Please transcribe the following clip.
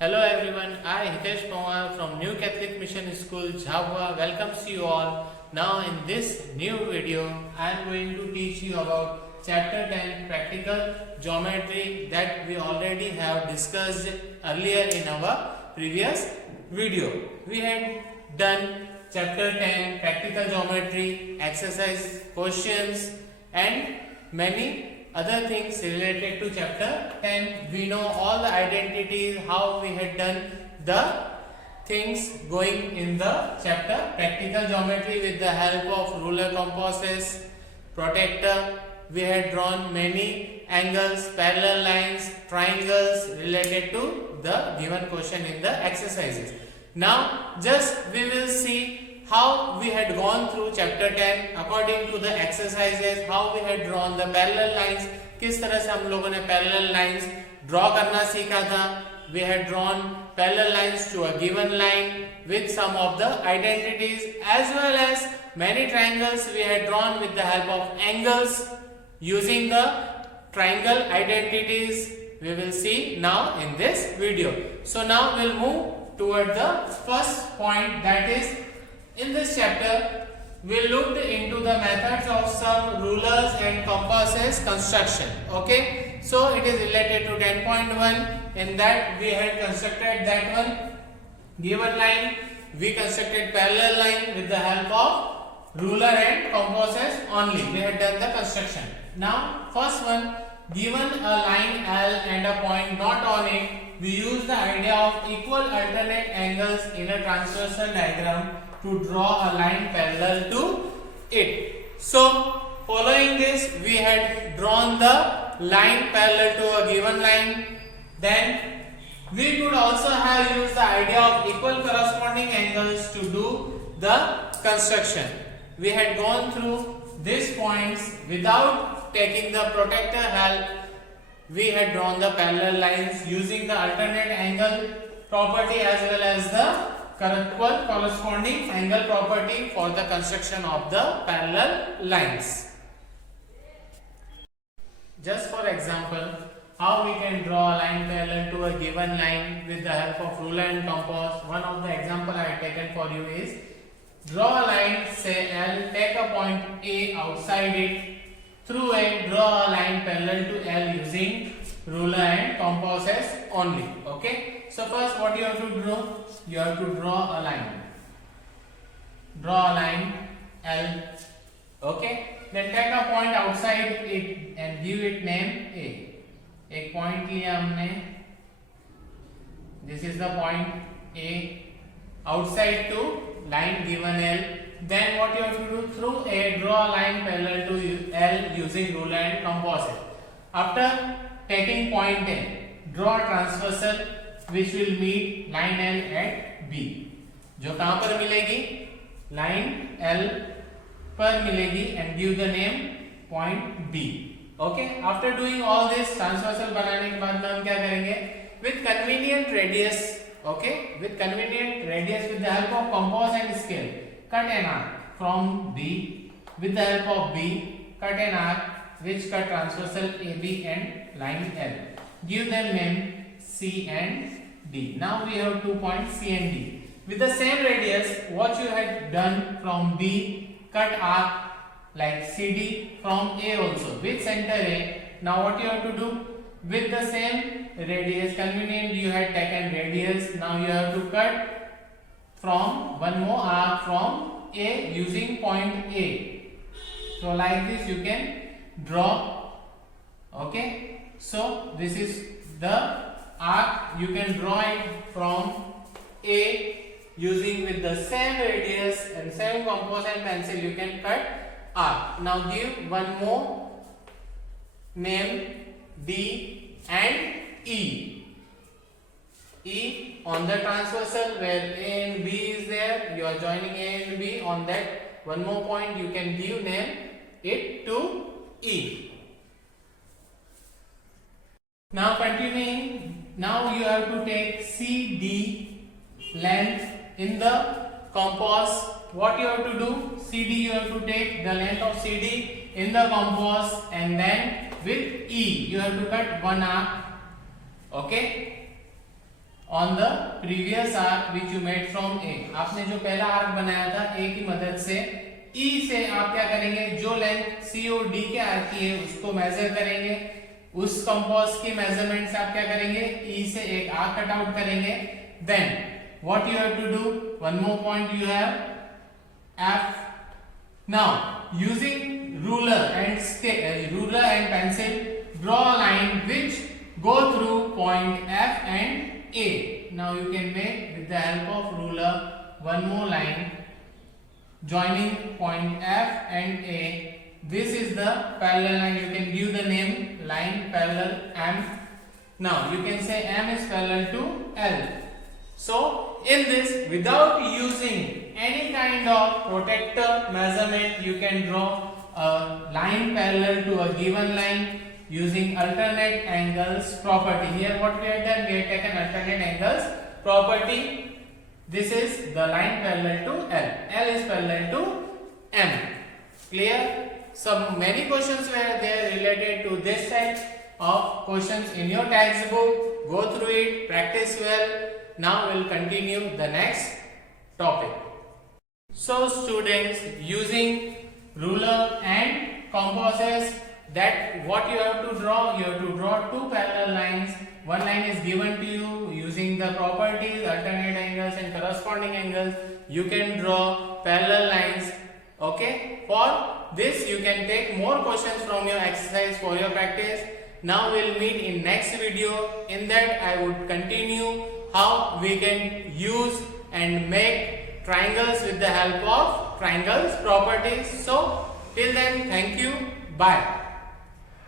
Hello everyone, I Hitesh Pawar from New Catholic Mission School, Jhabua welcomes you all. Now in this new video, I am going to teach you about chapter 10 practical geometry that we already have discussed earlier in our previous video. We had done chapter 10 practical geometry, exercise questions and many other things related to chapter 10. We know all the identities, how we had done the things going in the chapter practical geometry with the help of ruler, compasses, protractor. We had drawn many angles, parallel lines, triangles related to the given question in the exercises. Now just we will see how we had gone through chapter 10 according to the exercises, how we had drawn the parallel lines, किस तरह से हम लोगों ने parallel lines draw करना सीखा था. We had drawn parallel lines to a given line with some of the identities, as well as many triangles we had drawn with the help of angles using the triangle identities. We will see now in this video. So now we'll move toward the first point, that is in this chapter we looked into the methods of some rulers and compasses construction. Okay, so it is related to 10.1. in that we had constructed that one given line. We constructed parallel line with the help of ruler and compasses only. We had done the construction. Now first one, given a line L and a point not on it, we use the idea of equal alternate angles in a transversal diagram to draw a line parallel to it. So following this, we had drawn the line parallel to a given line. Then we could also have used the idea of equal corresponding angles to do the construction. We had gone through these points without taking the protractor help. We had drawn the parallel lines using the alternate angle property as well as the corresponding angle property for the construction of the parallel lines. Just for example, how we can draw a line parallel to a given line with the help of ruler and compass. One of the example I have taken for you is, draw a line, say L, take a point A outside it. Through A, draw a line parallel to L using ruler and compasses only. Okay, so first what you have to do, you have to draw a line. Draw a line L. Okay, then take a point outside it and give it name A. एक point लिया हमने, this is the point A, outside to line given L. Then what you have to do, through A, draw a line parallel to L using ruler and compasses. After taking point A, draw a transversal which will meet line L at B. जो कहाँ पर मिलेगी, line L पर मिलेगी, and give the name point B. Okay, after doing all this transversal बनाने के बाद में हम क्या करेंगे, with convenient radius, okay, with convenient radius with the help of compass and scale, cut an arc from B. With the help of B, cut an arc which cut transversal AB and line L. Give them name C and D. Now we have 2 points C and D. With the same radius, what you had done from B, cut arc like CD from A also with center A. Now what you have to do, with the same radius, convenient you had taken radius, now you have to cut from one more arc from A using point A. So like this you can draw. Okay, so this is the arc, you can draw it from A using with the same radius and same compass and pencil, you can cut arc. Now give one more name D and E. E on the transversal where A and B is there, you are joining A and B on that one more point, you can give name it to E. Now continuing, now you have to take CD length in the compass. What you have to do, CD you have to take the length of CD in the compass, and then with E you have to cut one arc. Okay, on the previous arc which you made from A. आपने जो पहला arc बनाया था A की मदद से, E से आप क्या करेंगे, जो लेंथ C और D के आर्क की है उसको मेजर करेंगे, उस कंपास की मेजरमेंट से आप क्या करेंगे, E से एक आर्क कट आउट करेंगे. Then what you have to do, one more point you have F. Now using ruler and pencil, draw a line which go through point F and A. Now you can make with the help of ruler one more line joining point F and A. This is the parallel line. You can give the name line parallel M. Now you can say M is parallel to L. So in this, without using any kind of protector measurement, you can draw a line parallel to a given line using alternate angles property. Here what we have done, we have taken alternate angles property. This is the line parallel to L. L is parallel to M. Clear? So many questions were there related to this type of questions in your textbook. Go through it, practice well. Now we'll continue the next topic. So students, using ruler and compasses, that what you have to draw, you have to draw two parallel lines. One line is given to you using the properties, alternate angles and corresponding angles. You can draw parallel lines. Okay, for this you can take more questions from your exercise for your practice. Now we'll meet in next video. In that I would continue how we can use and make triangles with the help of triangles properties. So till then, thank you, bye.